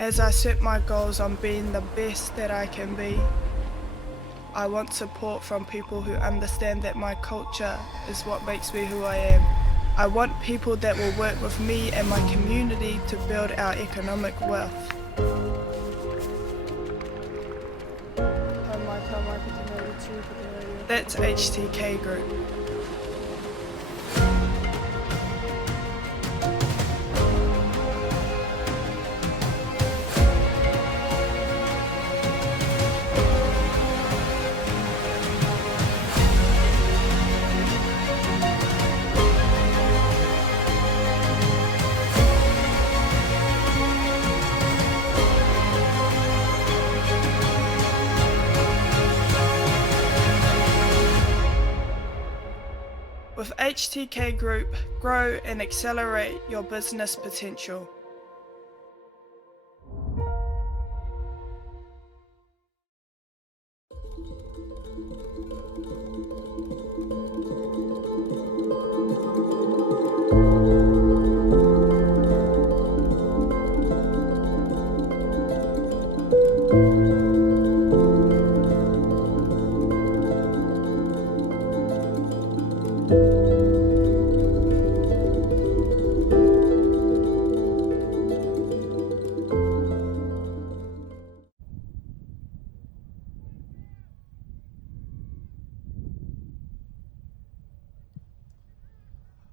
As I set my goals on being the best that I can be, I want support from people who understand that my culture is what makes me who I am. I want people that will work with me and my community to build our economic wealth. That's HTK Group. With HTK Group, grow and accelerate your business potential.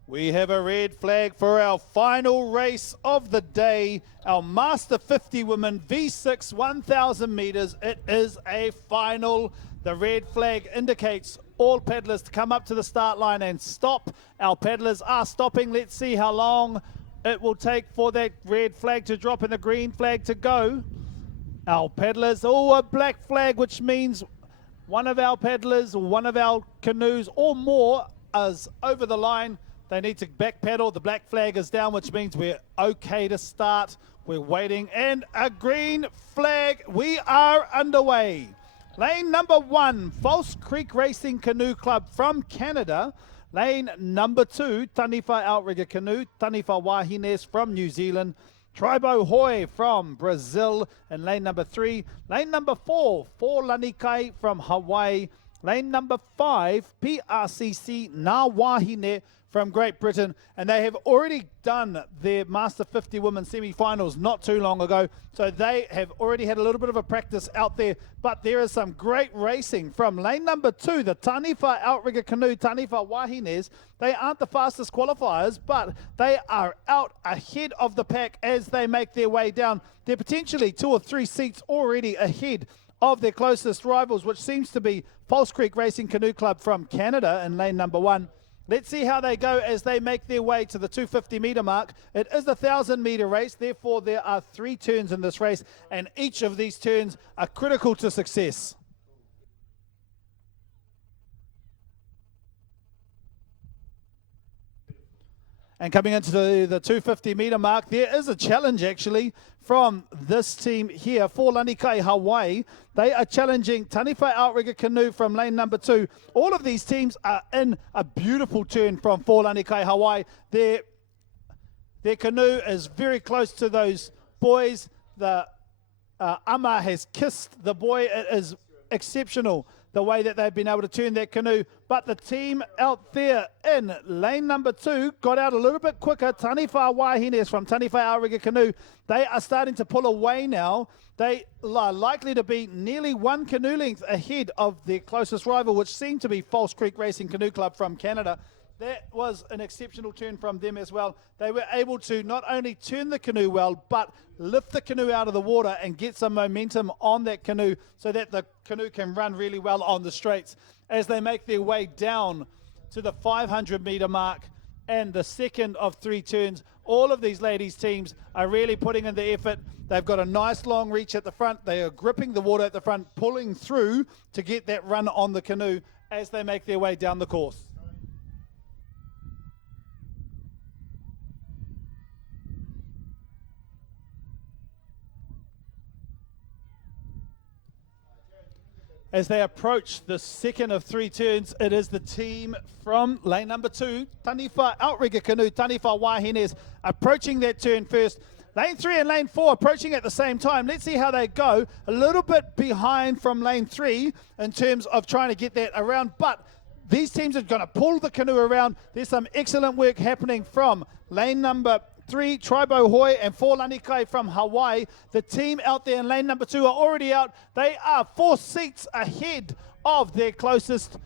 We have a red flag for our final race of the day, our Master 50 Women V6 1,000 meters. It is a final. The red flag indicates all paddlers to come up to the start line and stop. Our paddlers are stopping. Let's see how long it will take for that red flag to drop and the green flag to go. Our paddlers, a black flag, which means one of our paddlers, one of our canoes or more is over the line. They need to back paddle. The black flag is down, which means we're okay to start. We're waiting. And a green flag. We are underway. Lane number 1, False Creek Racing Canoe Club from Canada. Lane number 2, Taniwha Outrigger Canoe, Taniwha Wahines from New Zealand. Tribo Hoi from Brazil. And lane number 3. Lane number 4, Lanikai from Hawaii. Lane number 5, PRCC Ngā Wahine from Great Britain, and they have already done their Master 50 Women semi-finals not too long ago, so they have already had a little bit of a practice out there, but there is some great racing from lane number 2, the Taniwha Outrigger Canoe, Taniwha Wahines. They aren't the fastest qualifiers, but they are out ahead of the pack as they make their way down. They're potentially 2 or 3 seats already ahead of their closest rivals, which seems to be False Creek Racing Canoe Club from Canada in lane number 1. Let's see how they go as they make their way to the 250 metre mark. It is the 1,000 metre race, therefore there are 3 turns in this race, and each of these turns are critical to success. And coming into the 250 metre mark, there is a challenge actually from this team here for Lanikai Hawaii. They are challenging Taniwha Outrigger Canoe from lane number 2. All of these teams are in a beautiful turn from for Lanikai Hawaii. Their canoe is very close to those boys. The ama has kissed the boy. It is exceptional the way that they've been able to turn that canoe. But the team out there in lane number 2 got out a little bit quicker. Taniwha Wahines from Taniwha Outrigger Canoe. They are starting to pull away now. They are likely to be nearly 1 canoe length ahead of their closest rival, which seemed to be False Creek Racing Canoe Club from Canada. That was an exceptional turn from them as well. They were able to not only turn the canoe well, but lift the canoe out of the water and get some momentum on that canoe so that the canoe can run really well on the straights as they make their way down to the 500 metre mark and the second of 3 turns. All of these ladies' teams are really putting in the effort. They've got a nice long reach at the front. They are gripping the water at the front, pulling through to get that run on the canoe as they make their way down the course. As they approach the second of 3 turns, it is the team from lane number 2, Taniwha Outrigger Canoe, Taniwha Wahines, approaching that turn first. Lane 3 and lane 4 approaching at the same time. Let's see how they go. A little bit behind from lane 3 in terms of trying to get that around, but these teams are going to pull the canoe around. There's some excellent work happening from lane number 3, Tribo Hoi, and 4, Lanikai from Hawaii. The team out there in lane number 2 are already out. They are 4 seats ahead of their closest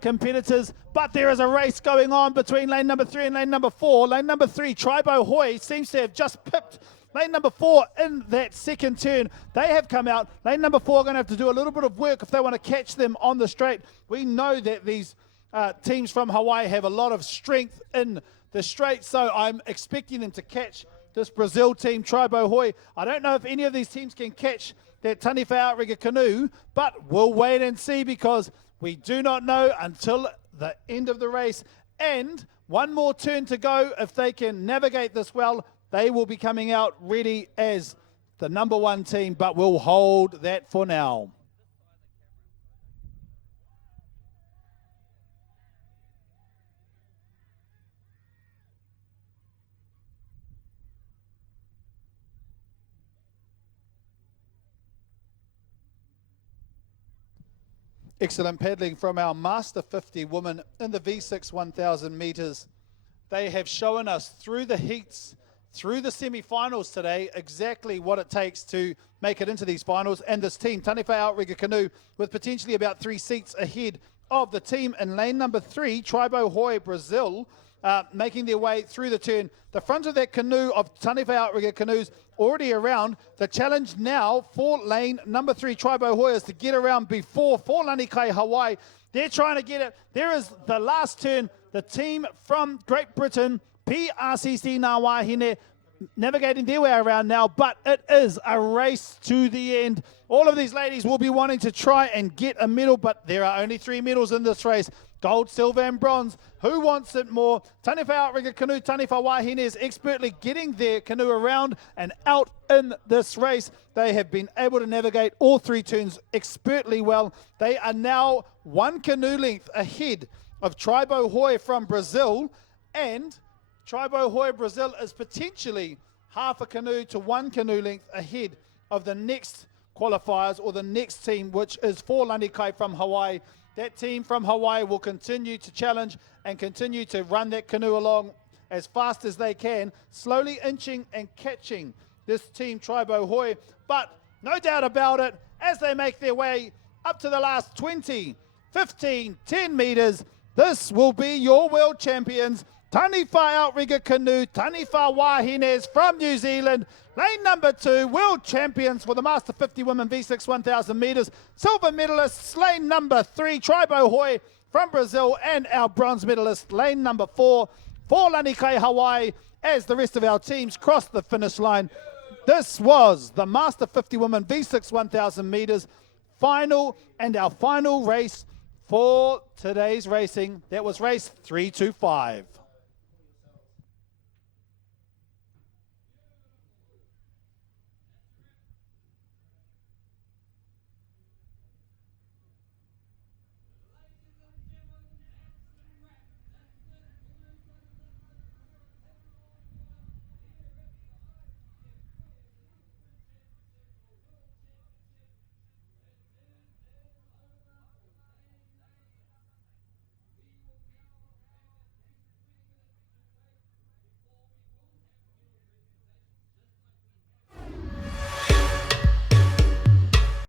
competitors, but there is a race going on between lane number 3 and lane number 4. Lane number 3, Tribo Hoi, seems to have just pipped lane number 4 in that second turn. They have come out. Lane number 4 are going to have to do a little bit of work if they want to catch them on the straight. We know that these teams from Hawaii have a lot of strength in the straight, so I'm expecting them to catch this Brazil team, Tribo Hoi. I don't know if any of these teams can catch that Taniwha outrigger canoe, but we'll wait and see because we do not know until the end of the race. And one more turn to go. If they can navigate this well, they will be coming out ready as the number 1 team, but we'll hold that for now. Excellent paddling from our Master 50 women in the V6 1000 metres. They have shown us through the heats, through the semi-finals today, exactly what it takes to make it into these finals. And this team, Taniwha outrigger canoe, with potentially about 3 seats ahead of the team in lane number 3, Tribo Hoi, Brazil, making their way through the turn. The front of that canoe of Taniwha outrigger canoes already around. The challenge now for lane number 3, Tribo Hoi, is to get around before 4, Lanikai Hawaii. They're trying to get it. There is the last turn. The team from Great Britain, PRCC Ngā Wahine, navigating their way around now, but it is a race to the end. All of these ladies will be wanting to try and get a medal, but there are only 3 medals in this race. Gold, silver and bronze. Who wants it more? Taniwha outrigger canoe, Taniwha Wahine is expertly getting their canoe around and out in this race. They have been able to navigate all 3 turns expertly well. They are now 1 canoe length ahead of Tribo Hoi from Brazil, and Tribo Hoi Brazil is potentially half a canoe to 1 canoe length ahead of the next qualifiers or the next team, which is 4, Lanikai from Hawaii. That team from Hawaii will continue to challenge and continue to run that canoe along as fast as they can, slowly inching and catching this team, Tribo Hoi. But no doubt about it, as they make their way up to the last 20, 15, 10 meters, this will be your world champions, Taniwha outrigger canoe, Taniwha Wahines from New Zealand. Lane number 2, world champions for the Master 50 Women V6 1000 metres. Silver medalists, lane number 3, Tribo Hoi from Brazil. And our bronze medalist, lane number 4, for Lanikai Hawaii, as the rest of our teams cross the finish line. This was the Master 50 Women V6 1000 metres final and our final race for today's racing. That was race 325.